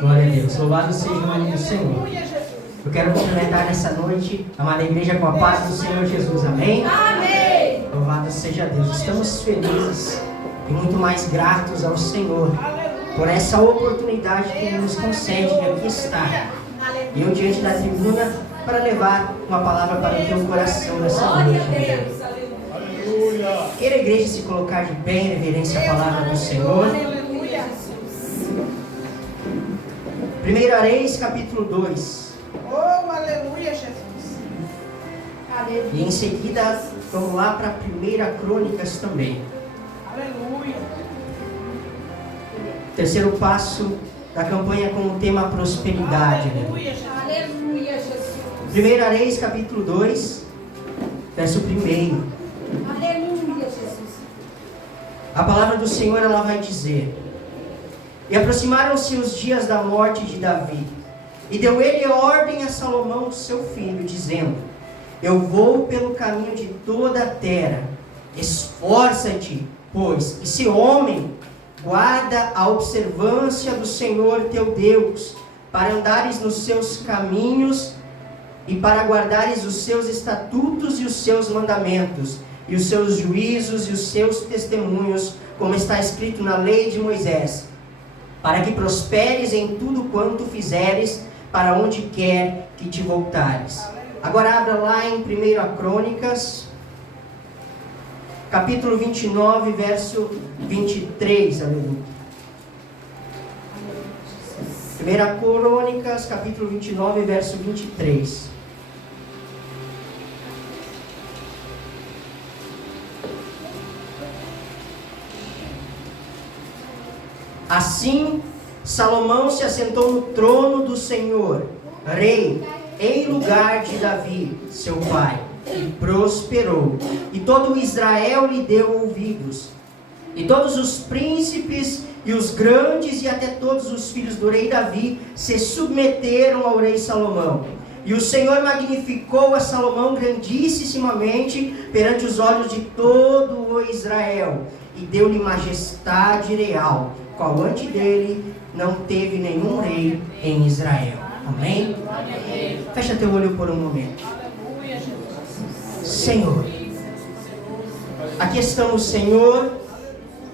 Glória a Deus. Louvado seja o nome do Senhor. Eu quero cumprimentar nessa noite, amada igreja, com a paz do Senhor Jesus. Amém? Amém. Louvado seja Deus. Estamos felizes e muito mais gratos ao Senhor por essa oportunidade que Ele nos concede de aqui estar. E eu diante da tribuna para levar uma palavra para o teu coração nessa noite. Queira a igreja se colocar de pé em reverência à palavra do Senhor. 1 Reis, capítulo 2. Oh, aleluia, Jesus. Aleluia. E em seguida, vamos lá para 1 Crônicas também. Aleluia. Terceiro passo da campanha com o tema prosperidade. Aleluia, Jesus. Aleluia, Jesus. 1 Reis, capítulo 2, verso 1. Aleluia, Jesus. A palavra do Senhor, ela vai dizer: E aproximaram-se os dias da morte de Davi, e deu ele ordem a Salomão, seu filho, dizendo: Eu vou pelo caminho de toda a terra. Esforça-te, pois, e se homem, guarda a observância do Senhor teu Deus, para andares nos seus caminhos e para guardares os seus estatutos e os seus mandamentos, e os seus juízos e os seus testemunhos, como está escrito na lei de Moisés, para que prosperes em tudo quanto fizeres, para onde quer que te voltares. Agora abra lá em 1 Crônicas, capítulo 29, verso 23, aleluia. 1 Crônicas, capítulo 29, verso 23. Assim, Salomão se assentou no trono do Senhor, rei, em lugar de Davi, seu pai, e prosperou. E todo Israel lhe deu ouvidos. E todos os príncipes e os grandes e até todos os filhos do rei Davi se submeteram ao rei Salomão. E o Senhor magnificou a Salomão grandissimamente perante os olhos de todo o Israel, e deu-lhe majestade real, qual antes dele não teve nenhum rei em Israel. Amém? Amém. Fecha teu olho por um momento. Senhor, aqui estamos, Senhor,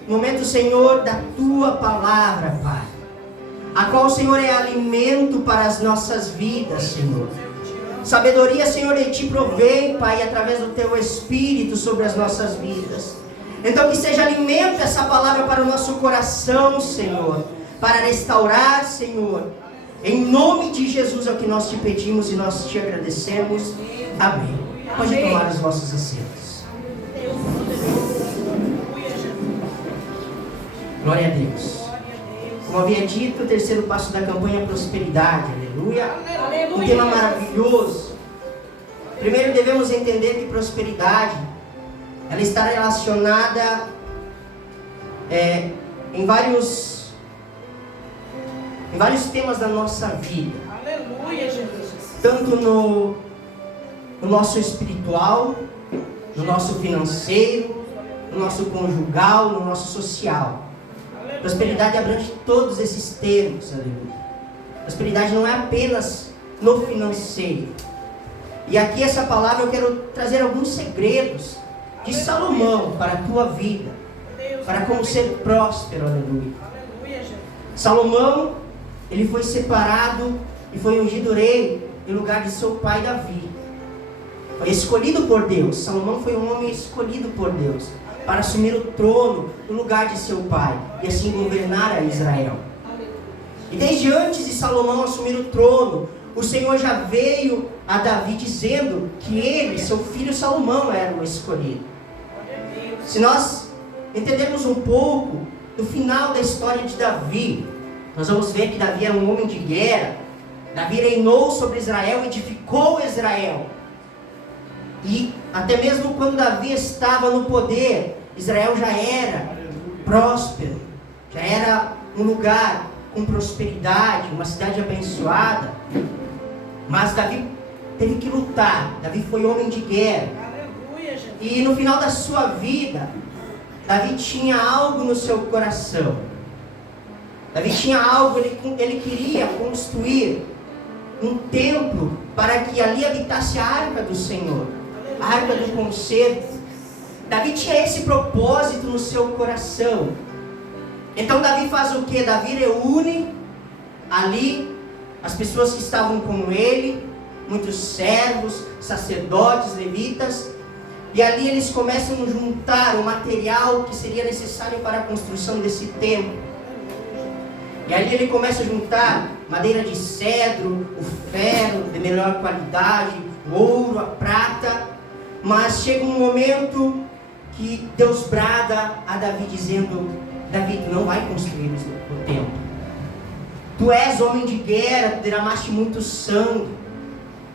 momento, Senhor, da tua palavra, Pai, a qual, Senhor, é alimento para as nossas vidas, Senhor. Sabedoria, Senhor, de ti provém, Pai, através do teu Espírito sobre as nossas vidas. Então que seja alimento essa palavra para o nosso coração, Senhor, para restaurar, Senhor. Em nome de Jesus é o que nós te pedimos e nós te agradecemos. Amém. Pode tomar os vossos assentos. Glória a Deus. Como havia dito, o terceiro passo da campanha é prosperidade. Aleluia. Um tema maravilhoso. Primeiro devemos entender que prosperidade, ela está relacionada em vários temas da nossa vida. Aleluia, Jesus. Tanto no nosso espiritual, no nosso financeiro, no nosso conjugal, no nosso social. Aleluia. Prosperidade abrange todos esses termos. Aleluia. Prosperidade não é apenas no financeiro. E aqui essa palavra eu quero trazer alguns segredos de Salomão para a tua vida, para como ser próspero, aleluia. Salomão, ele foi separado e foi ungido rei em lugar de seu pai Davi. Foi escolhido por Deus. Salomão foi um homem escolhido por Deus para assumir o trono no lugar de seu pai e assim governar a Israel. E desde antes de Salomão assumir o trono, o Senhor já veio a Davi dizendo que ele, seu filho Salomão, era o escolhido. Se nós entendermos um pouco do final da história de Davi, nós vamos ver que Davi era um homem de guerra. Davi reinou sobre Israel, edificou Israel. E até mesmo quando Davi estava no poder, Israel já era próspero, já era um lugar com prosperidade, uma cidade abençoada. Mas Davi teve que lutar. Davi foi homem de guerra. E no final da sua vida, Davi tinha algo no seu coração. Davi tinha algo, ele queria construir um templo para que ali habitasse a arca do Senhor, a arca do concerto. Davi tinha esse propósito no seu coração. Então Davi faz o que? Davi reúne ali as pessoas que estavam com ele, muitos servos, sacerdotes, levitas, e ali eles começam a juntar o material que seria necessário para a construção desse templo. E ali ele começa a juntar madeira de cedro, o ferro de melhor qualidade, o ouro, a prata. Mas chega um momento que Deus brada a Davi dizendo: Davi, tu não vai construir o templo. Tu és homem de guerra, tu derramaste muito sangue.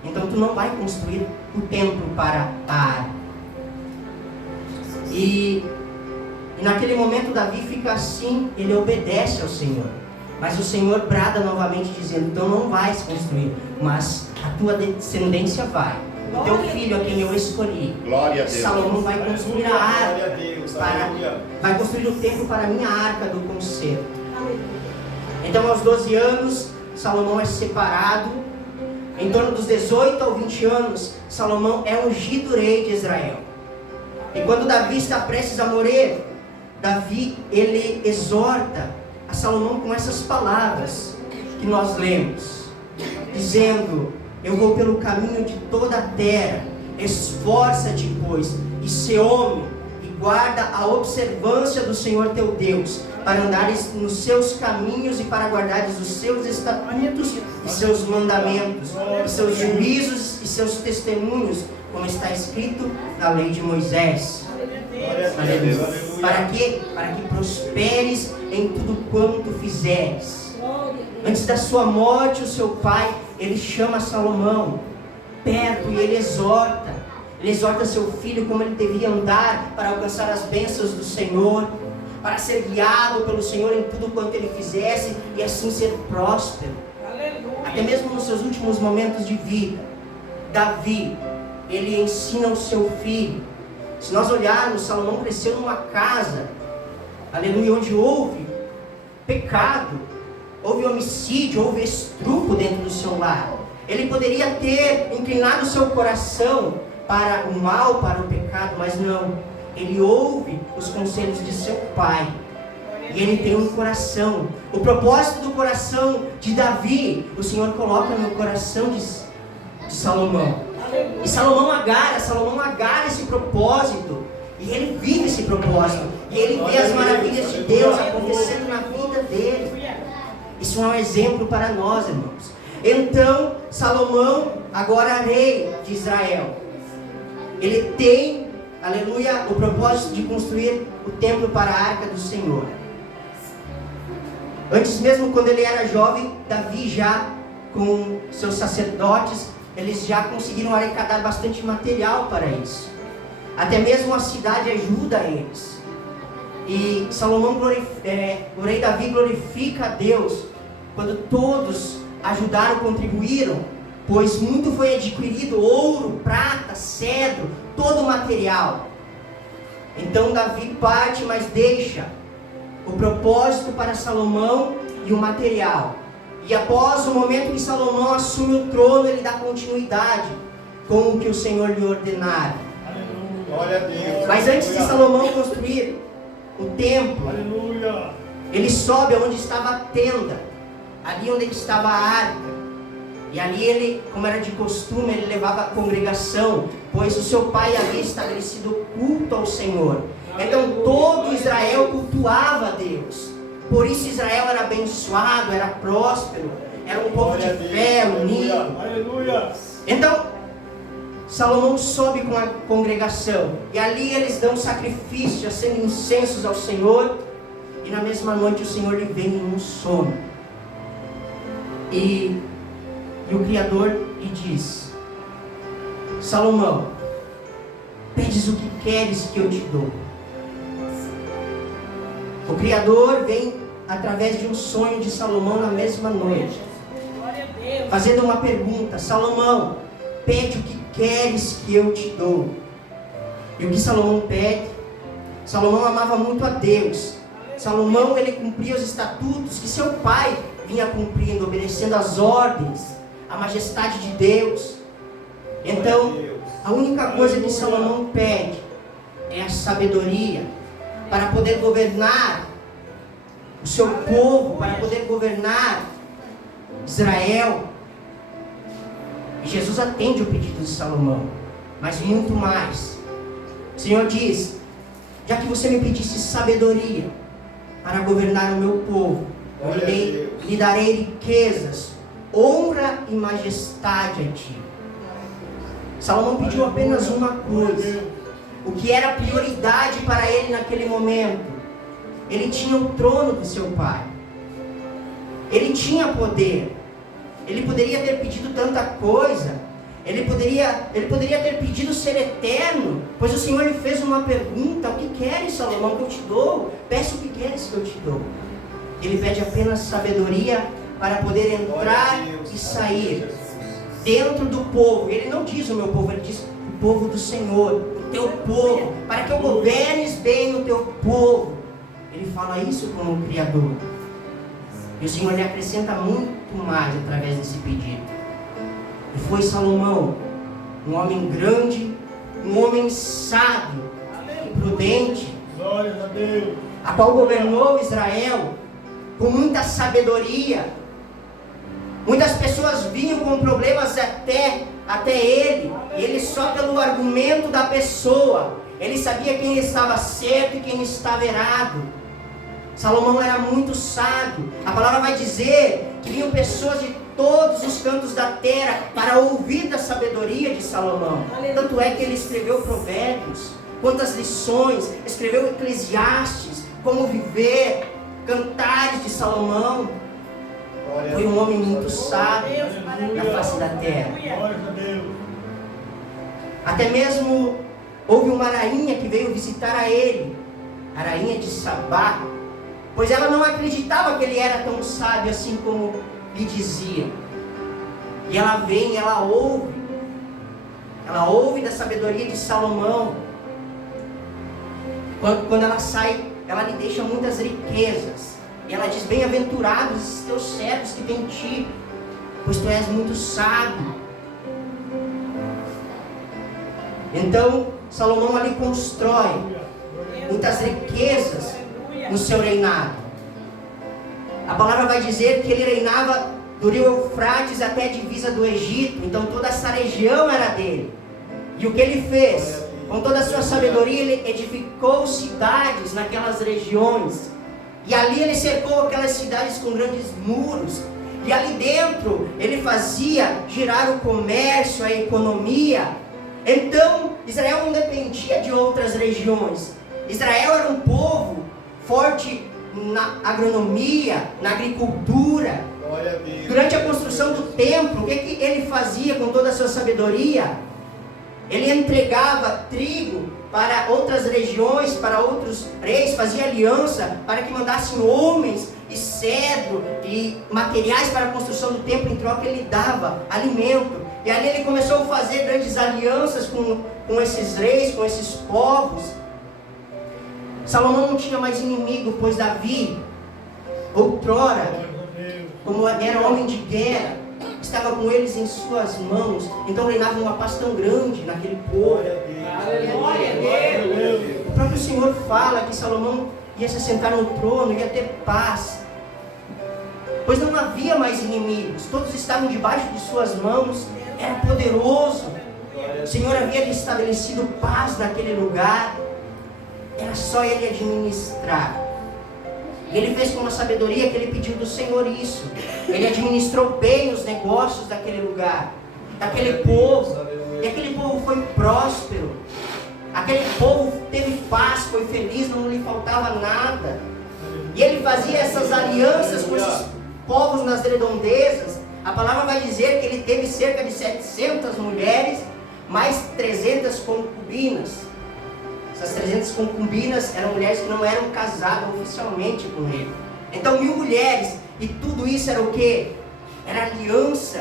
Então tu não vai construir o templo para a arca. E naquele momento Davi fica assim, ele obedece ao Senhor. Mas o Senhor brada novamente dizendo: então não vais construir, mas a tua descendência vai. O teu filho, a quem eu escolhi, Glória a Deus. Salomão, vai construir a arca, Glória a Deus. Aleluia. vai construir o templo para a minha arca do concerto. Então aos 12 anos, Salomão é separado. Em torno dos 18 ao 20 anos, Salomão é ungido rei de Israel. E quando Davi está prestes a morrer, Davi, ele exorta a Salomão com essas palavras que nós lemos, dizendo: eu vou pelo caminho de toda a terra, esforça-te, pois, e se homem, e guarda a observância do Senhor teu Deus, para andares nos seus caminhos e para guardares os seus estatutos e seus mandamentos, e seus juízos e seus testemunhos, como está escrito na lei de Moisés. Aleluia. Para quê? Para que prosperes em tudo quanto fizeres. Antes da sua morte, o seu pai, ele chama Salomão perto e ele exorta. Ele exorta seu filho como ele devia andar para alcançar as bênçãos do Senhor, para ser guiado pelo Senhor em tudo quanto ele fizesse e assim ser próspero. Até mesmo nos seus últimos momentos de vida, Davi, ele ensina o seu filho. Se nós olharmos, Salomão cresceu numa casa, aleluia, onde houve pecado, houve homicídio, houve estupro dentro do seu lar. Ele poderia ter inclinado o seu coração para o mal, para o pecado, mas não. Ele ouve os conselhos de seu pai. E ele tem um coração. O propósito do coração de Davi, o Senhor coloca no coração de Salomão. E Salomão agarra esse propósito. E ele vive esse propósito. E ele vê as maravilhas de Deus acontecendo na vida dele. Isso é um exemplo para nós, irmãos. Então, Salomão, agora rei de Israel, ele tem, aleluia, o propósito de construir o templo para a arca do Senhor. Antes mesmo, quando ele era jovem, Davi já, com seus sacerdotes, eles já conseguiram arrecadar bastante material para isso. Até mesmo a cidade ajuda eles. E Salomão, o rei Davi glorifica a Deus quando todos ajudaram, contribuíram, pois muito foi adquirido: ouro, prata, cedro, todo o material. Então Davi parte, mas deixa o propósito para Salomão e o material. E após o momento que Salomão assume o trono, ele dá continuidade com o que o Senhor lhe ordenara. Glória a Deus. Mas antes de Salomão construir o templo, Aleluia. ele sobe onde estava a tenda, ali onde estava a arca. E ali ele, como era de costume, ele levava a congregação, pois o seu pai havia estabelecido culto ao Senhor. Então todo Israel cultuava a Deus. Por isso Israel era abençoado, era próspero, era um povo de fé, unido. Aleluia. Então, Salomão sobe com a congregação, e ali eles dão sacrifício, acendem incensos ao Senhor, e na mesma noite o Senhor lhe vem em um sono. E o Criador lhe diz: Salomão, pedes o que queres que eu te dou. O Criador vem através de um sonho de Salomão na mesma noite, fazendo uma pergunta: Salomão, pede o que queres que eu te dou. E o que Salomão pede? Salomão amava muito a Deus, Salomão, ele cumpria os estatutos que seu pai vinha cumprindo, obedecendo às ordens, à majestade de Deus. Então, a única coisa que Salomão pede é a sabedoria para poder governar o seu povo, para poder governar Israel. E Jesus atende o pedido de Salomão, mas muito mais. O Senhor diz: já que você me pedisse sabedoria para governar o meu povo, eu lhe darei riquezas, honra e majestade a ti. Salomão pediu apenas uma coisa, o que era prioridade para ele naquele momento. Ele tinha o trono do seu pai, ele tinha poder, ele poderia ter pedido tanta coisa, ele poderia ter pedido ser eterno, pois o Senhor lhe fez uma pergunta: o que queres, Salomão, que eu te dou? Peça o que queres que eu te dou. Ele pede apenas sabedoria para poder entrar e sair dentro do povo. Ele não diz o meu povo, ele diz o povo do Senhor, o teu povo, para que eu governes bem o teu povo. Ele fala isso como um Criador. E o Senhor lhe acrescenta muito mais através desse pedido. E foi Salomão, um homem grande, um homem sábio e prudente, a qual governou Israel com muita sabedoria. Muitas pessoas vinham com problemas até ele, e ele só pelo argumento da pessoa, ele sabia quem estava certo e quem estava errado. Salomão era muito sábio. A palavra vai dizer que vinham pessoas de todos os cantos da terra para ouvir da sabedoria de Salomão. Tanto é que ele escreveu Provérbios, quantas lições, escreveu Eclesiastes, como viver, Cantares de Salomão. Foi um homem muito sábio na face da terra. Até mesmo houve uma rainha que veio visitar a ele, a rainha de Sabá, pois ela não acreditava que ele era tão sábio assim como lhe dizia. E ela vem, ela ouve da sabedoria de Salomão. Quando ela sai, ela lhe deixa muitas riquezas. E ela diz: bem-aventurados os teus servos que têm ti, pois tu és muito sábio. Então Salomão ali constrói muitas riquezas no seu reinado. A palavra vai dizer que ele reinava do rio Eufrates até a divisa do Egito. Então toda essa região era dele. E o que ele fez? Com toda a sua sabedoria, ele edificou cidades naquelas regiões. E ali ele cercou aquelas cidades com grandes muros. E ali dentro ele fazia girar o comércio, a economia. Então Israel não dependia de outras regiões. Israel era um povo forte na agronomia, na agricultura. Durante a construção do templo, o que ele fazia com toda a sua sabedoria? Ele entregava trigo para outras regiões, para outros reis, fazia aliança para que mandassem homens e cedro e materiais para a construção do templo. Em troca ele dava alimento. E ali ele começou a fazer grandes alianças com esses reis, com esses povos. Salomão não tinha mais inimigo, pois Davi, outrora, como era homem de guerra, estava com eles em suas mãos. Então reinava uma paz tão grande naquele povo. O próprio Senhor fala que Salomão ia se sentar no trono, ia ter paz, pois não havia mais inimigos, todos estavam debaixo de suas mãos. Era poderoso. O Senhor havia estabelecido paz naquele lugar. Era só ele administrar. E ele fez com uma sabedoria que ele pediu do Senhor isso. Ele administrou bem os negócios daquele lugar, daquele povo. E aquele povo foi próspero. Aquele povo teve paz, foi feliz, não lhe faltava nada. E ele fazia essas alianças com esses povos nas redondezas. A palavra vai dizer que ele teve cerca de 700 mulheres, mais 300 concubinas. Essas 300 concubinas eram mulheres que não eram casadas oficialmente com ele. Então 1000 mulheres, e tudo isso era o quê? Era a aliança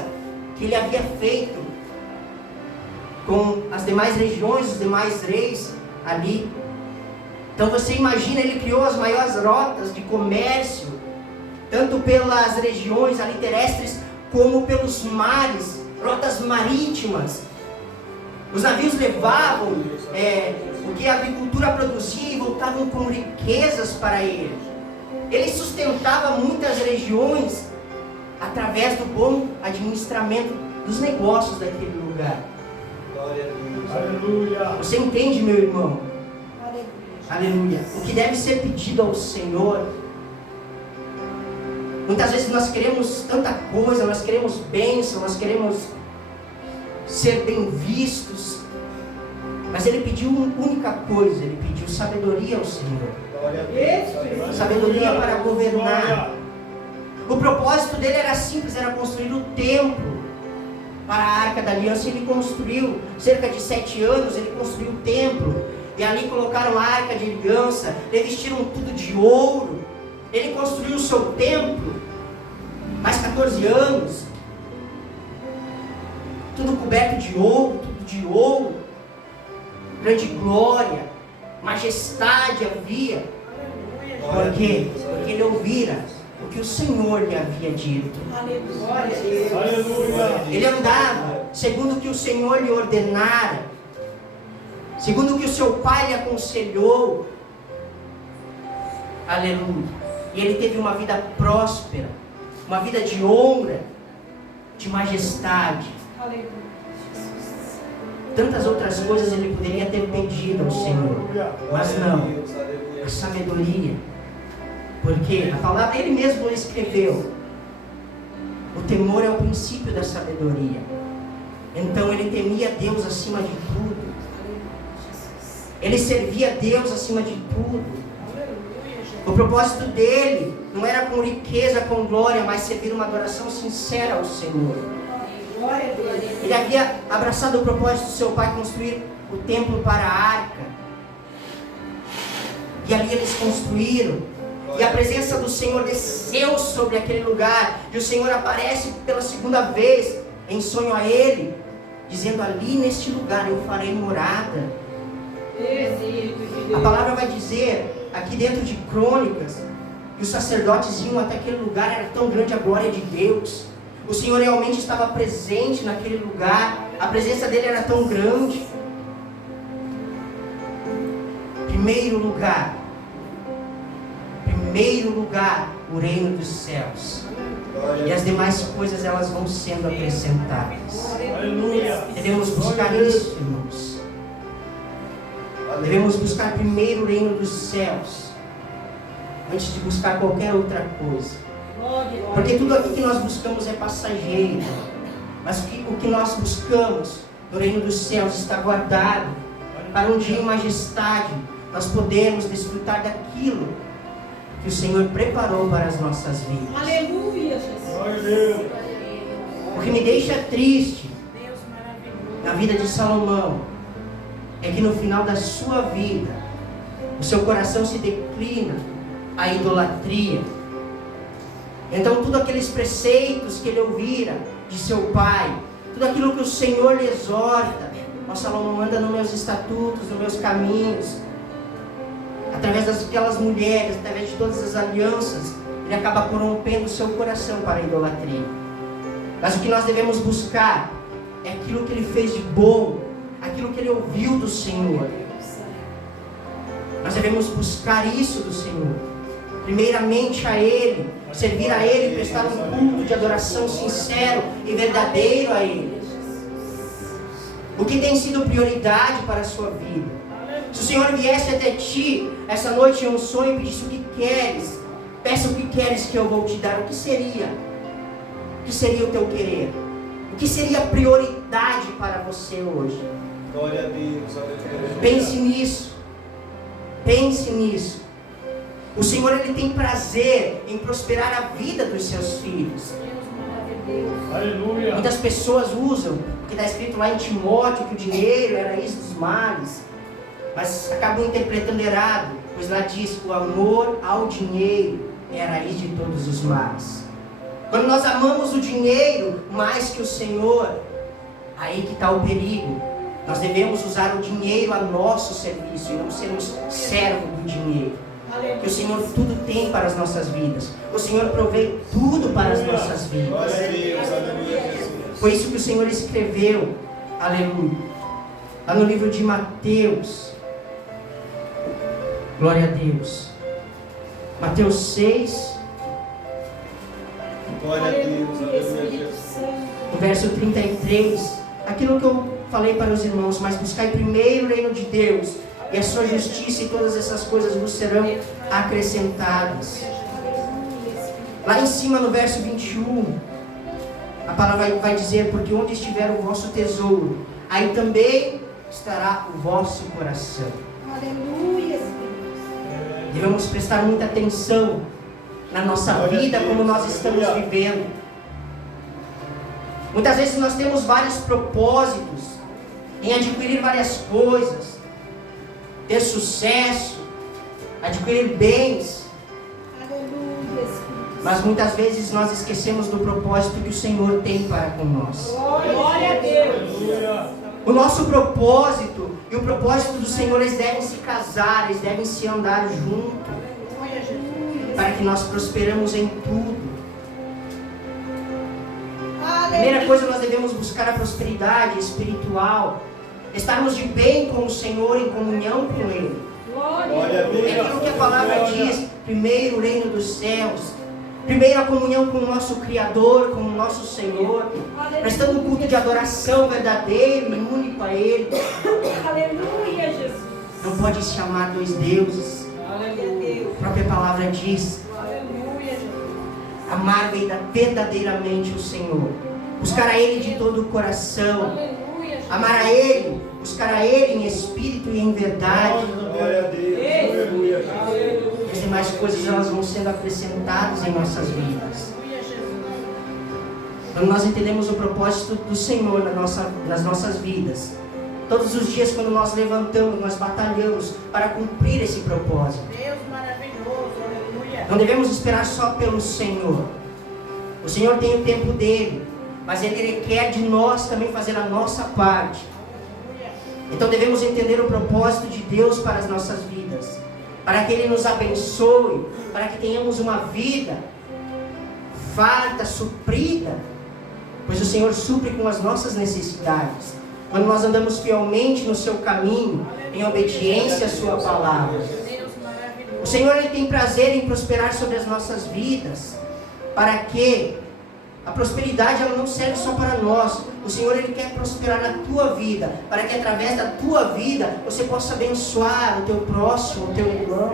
que ele havia feito com as demais regiões, os demais reis ali. Então você imagina, ele criou as maiores rotas de comércio, tanto pelas regiões ali terrestres, como pelos mares, rotas marítimas. Os navios levavam o que a agricultura produzia e voltavam com riquezas para ele. Ele sustentava muitas regiões através do bom administramento dos negócios daquele lugar. Glória a Deus. Aleluia. Você entende, meu irmão? Aleluia. Aleluia. O que deve ser pedido ao Senhor. Muitas vezes nós queremos tanta coisa, nós queremos bênção, nós queremos ser bem vistos. Mas ele pediu uma única coisa, ele pediu sabedoria ao Senhor. Glória a Deus. Sabedoria para governar. Glória. O propósito dele era simples, era construir o templo para a Arca da Aliança. Ele construiu, cerca de 7 anos, ele construiu o templo. E ali colocaram a Arca de Aliança, revestiram tudo de ouro. Ele construiu o seu templo, mais 14 anos, tudo coberto de ouro, tudo de ouro. Grande glória, majestade havia. Por quê? Porque ele ouvira o que o Senhor lhe havia dito. Aleluia. Aleluia. Ele andava segundo o que o Senhor lhe ordenara, segundo o que o seu pai lhe aconselhou. Aleluia. E ele teve uma vida próspera, uma vida de honra, de majestade. Aleluia. Tantas outras coisas ele poderia ter pedido ao Senhor, mas não. A sabedoria, porque a palavra ele mesmo escreveu. O temor é o princípio da sabedoria. Então ele temia Deus acima de tudo. Ele servia a Deus acima de tudo. O propósito dele não era com riqueza, com glória, mas servir uma adoração sincera ao Senhor. Glória a Deus. Ele havia abraçado o propósito do seu pai construir o templo para a arca. E ali eles construíram. E a presença do Senhor desceu sobre aquele lugar. E o Senhor aparece pela segunda vez em sonho a ele, dizendo: ali neste lugar eu farei morada. A palavra vai dizer, aqui dentro de Crônicas, que os sacerdotes iam até aquele lugar, era tão grande a glória de Deus. O Senhor realmente estava presente naquele lugar, a presença dele era tão grande. Primeiro lugar, o reino dos céus. E as demais coisas elas vão sendo acrescentadas. Aleluia. Devemos buscar isso, irmãos. Devemos buscar primeiro o reino dos céus, antes de buscar qualquer outra coisa. Porque tudo aquilo que nós buscamos é passageiro. Mas o que nós buscamos no reino dos céus está guardado para um dia em majestade nós podemos desfrutar daquilo que o Senhor preparou para as nossas vidas. Aleluia, Jesus. Glória a Deus. O que me deixa triste na vida de Salomão é que no final da sua vida o seu coração se declina à idolatria. Então tudo aqueles preceitos que ele ouvira de seu pai, tudo aquilo que o Senhor lhe exorta: ó Salomão, anda nos meus estatutos, nos meus caminhos, através daquelas mulheres, através de todas as alianças, ele acaba corrompendo o seu coração para a idolatria. Mas o que nós devemos buscar é aquilo que ele fez de bom, aquilo que ele ouviu do Senhor. Nós devemos buscar isso do Senhor, primeiramente a Ele, servir a Ele, prestar um culto de adoração sincero e verdadeiro a Ele. O que tem sido prioridade para a sua vida? Se o Senhor viesse até ti essa noite em um sonho e pedisse: o que queres? Peça o que queres que eu vou te dar. O que seria? O que seria o teu querer? O que seria prioridade para você hoje? Glória a Deus. Aleluia. Pense nisso. Pense nisso. O Senhor ele tem prazer em prosperar a vida dos seus filhos. Aleluia. Muitas pessoas usam, porque está escrito lá em Timóteo que o dinheiro era raiz dos males, mas acabam interpretando errado, pois lá diz que o amor ao dinheiro é a raiz de todos os males. Quando nós amamos o dinheiro mais que o Senhor, aí que está o perigo. Nós devemos usar o dinheiro a nosso serviço e não sermos servo do dinheiro. Que o Senhor tudo tem para as nossas vidas. O Senhor provê tudo para as nossas vidas. Glória a Deus, aleluia, Jesus. Foi isso que o Senhor escreveu. Aleluia. Lá no livro de Mateus. Glória a Deus. Mateus 6, Glória a Deus, aleluia, Espírito Jesus. Santo. no verso 33. Aquilo que eu falei para os irmãos. Mas buscai primeiro o reino de Deus e a sua justiça, e todas essas coisas vos serão acrescentadas. Lá em cima no verso 21, a palavra vai dizer: porque onde estiver o vosso tesouro, aí também estará o vosso coração. Aleluia, Espírito. Devemos prestar muita atenção na nossa vida, como nós estamos vivendo. Muitas vezes nós temos vários propósitos em adquirir várias coisas, ter sucesso, adquirir bens, Aleluia, Espírito. mas muitas vezes nós esquecemos do propósito que o Senhor tem para com nós. Glória a Deus. Aleluia. O nosso propósito e o propósito do Senhor, eles devem se casar, eles devem se andar junto, Aleluia, Jesus. para que nós prosperamos em tudo. A Aleluia. primeira coisa, nós devemos buscar a prosperidade espiritual, estarmos de bem com o Senhor, em comunhão com Ele. Glória a Deus. É aquilo que a palavra diz: primeiro o reino dos céus, primeiro a comunhão com o nosso Criador, com o nosso Senhor, prestando um culto de adoração verdadeiro e único a Ele. Aleluia, Jesus. Não pode se amar dois deuses. Aleluia, A própria palavra diz: Aleluia, Jesus. amar verdadeiramente o Senhor, buscar a Ele de todo o coração, Aleluia, Jesus. amar a Ele, buscar a Ele em espírito e em verdade. Glória a Deus, aleluia, Jesus. As demais coisas, elas vão sendo acrescentadas em nossas vidas. Aleluia, Jesus. Quando nós entendemos o propósito do Senhor nas nossas vidas, todos os dias quando nós levantamos, nós batalhamos para cumprir esse propósito. Deus maravilhoso, aleluia. Não devemos esperar só pelo Senhor. O Senhor tem o tempo dele, mas Ele requer de nós também fazer a nossa parte. Então devemos entender o propósito de Deus para as nossas vidas, para que Ele nos abençoe, para que tenhamos uma vida farta, suprida, pois o Senhor supre com as nossas necessidades, quando nós andamos fielmente no seu caminho, em obediência à sua palavra. Deus maravilhoso. O Senhor, Ele tem prazer em prosperar sobre as nossas vidas, para que a prosperidade, ela não serve só para nós. O Senhor, Ele quer prosperar na tua vida, para que através da tua vida você possa abençoar o teu próximo, o teu irmão.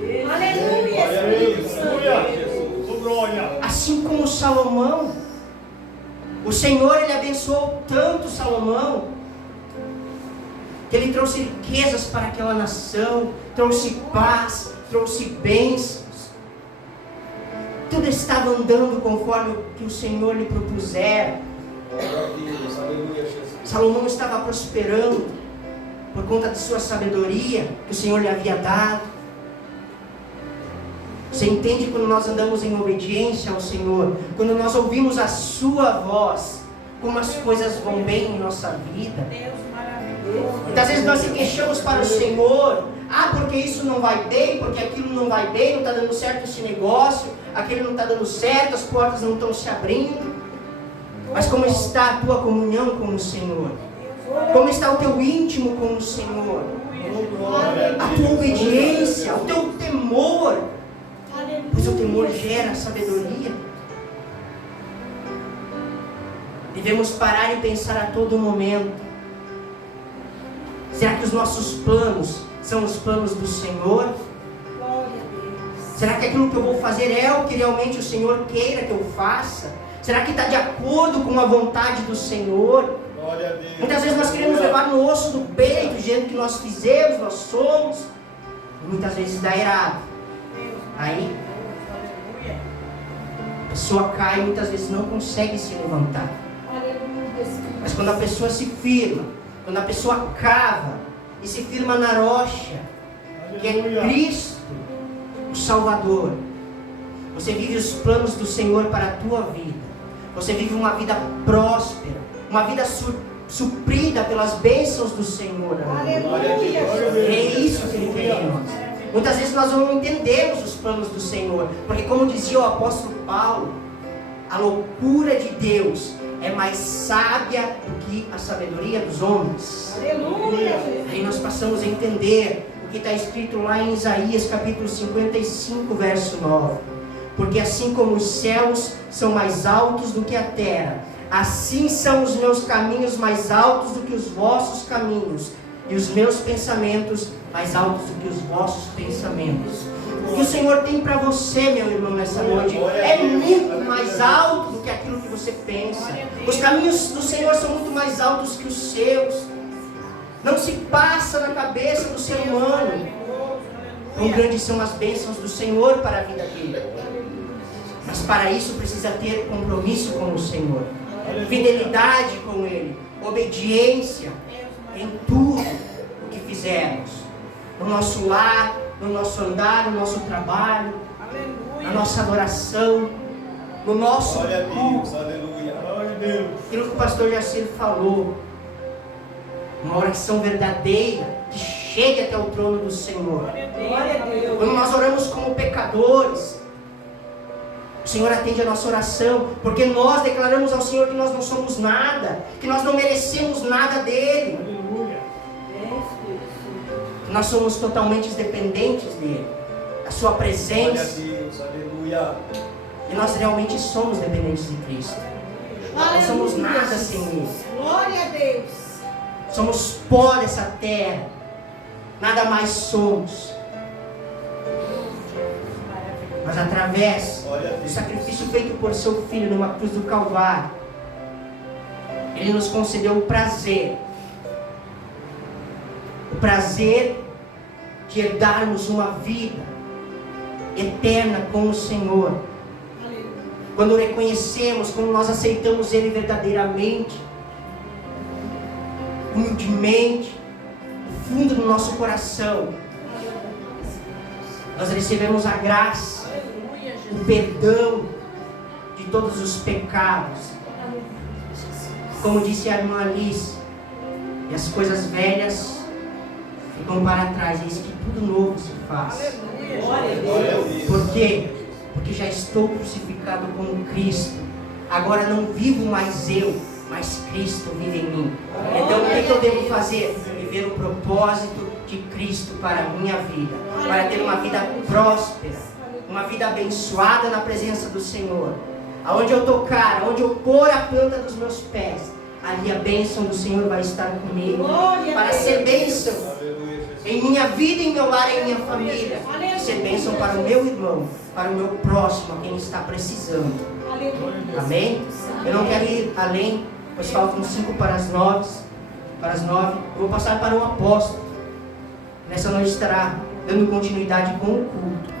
Aleluia, Glória a Espírito Deus, Santo. aleluia, Jesus. Oh, glória. Assim como Salomão, o Senhor, Ele abençoou tanto Salomão, que ele trouxe riquezas para aquela nação, trouxe paz, trouxe bênçãos. Tudo estava andando conforme o que o Senhor lhe propusera. Glória a Deus, aleluia, Jesus. Salomão estava prosperando por conta de sua sabedoria que o Senhor lhe havia dado. Você entende quando nós andamos em obediência ao Senhor, quando nós ouvimos a sua voz, como as coisas vão bem em nossa vida? Deus maravilhoso. Muitas vezes nós se queixamos para o Senhor: porque isso não vai bem, porque aquilo não vai bem, não está dando certo esse negócio, aquele não está dando certo, as portas não estão se abrindo. Mas como está a tua comunhão com o Senhor? Como está o teu íntimo com o Senhor? A tua obediência, o teu temor, pois o temor gera sabedoria. Devemos parar e pensar a todo momento: será que os nossos planos são os planos do Senhor? Glória a Deus. Será que aquilo que eu vou fazer é o que realmente o Senhor queira que eu faça? Será que está de acordo com a vontade do Senhor? Glória a Deus. Muitas vezes nós queremos levar no osso do peito, dizendo que nós fizemos, nós somos, e muitas vezes dá errado. Aí Aleluia. a pessoa cai e muitas vezes não consegue se levantar. Aleluia, Espírito. Mas quando a pessoa se firma, quando a pessoa cava e se firma na rocha, que é Aleluia. Cristo, o Salvador, você vive os planos do Senhor para a tua vida. Você vive uma vida próspera, uma vida suprida pelas bênçãos do Senhor. Aleluia. É isso que Ele quer em nós. Muitas vezes nós não entendemos os planos do Senhor, porque como dizia o apóstolo Paulo, a loucura de Deus é mais sábia do que a sabedoria dos homens. Aleluia. Aí nós passamos a entender o que está escrito lá em Isaías capítulo 55, verso 9. Porque assim como os céus são mais altos do que a terra, assim são os meus caminhos mais altos do que os vossos caminhos, e os meus pensamentos mais altos do que os vossos pensamentos. O que o Senhor tem para você, meu irmão, nessa noite, é muito mais alto do que aquilo que você pensa. Os caminhos do Senhor são muito mais altos que os seus. Não se passa na cabeça do ser humano. Quão grandes são as bênçãos do Senhor para a vida dele. Mas para isso precisa ter compromisso com o Senhor, fidelidade com Ele, obediência em tudo o que fizermos, no nosso lar, no nosso andar, no nosso trabalho, na nossa adoração, no nosso Glória a culto. Deus, aleluia. Glória a Deus. Aquilo que o pastor Jacir falou, uma oração verdadeira que chegue até o trono do Senhor. Glória a Deus. Quando nós oramos como pecadores, o Senhor atende a nossa oração, porque nós declaramos ao Senhor que nós não somos nada, que nós não merecemos nada dEle, Aleluia. que nós somos totalmente dependentes dEle, da Sua Glória a presença, Deus, aleluia. e nós realmente somos dependentes de Cristo. Não somos nada sem Ele. Glória a Deus. Somos pó dessa terra, nada mais somos. Mas através Glória a do Deus. sacrifício feito por seu Filho numa cruz do Calvário, Ele nos concedeu o prazer de herdarmos uma vida eterna com o Senhor. Quando reconhecemos, quando nós aceitamos Ele verdadeiramente, humildemente, no fundo do nosso coração, nós recebemos a graça, o perdão de todos os pecados. Como disse a irmã Alice, e as coisas velhas ficam para trás, eis que tudo novo se faz. Glória a Deus. Por quê? Porque já estou crucificado com Cristo. Agora não vivo mais eu, mas Cristo vive em mim. Então o que eu devo fazer? Viver o propósito de Cristo para a minha vida, para ter uma vida próspera, uma vida abençoada na presença do Senhor. Aonde eu tocar, aonde eu pôr a planta dos meus pés, ali a bênção do Senhor vai estar comigo, para ser bênção Aleluia, Jesus. em minha vida, em meu lar, em minha família, e ser bênção para o meu irmão, para o meu próximo, a quem está precisando. Amém? Eu não quero ir além, pois faltam 5 para as 9. Eu vou passar para o apóstolo. Nessa noite estará dando continuidade com o culto.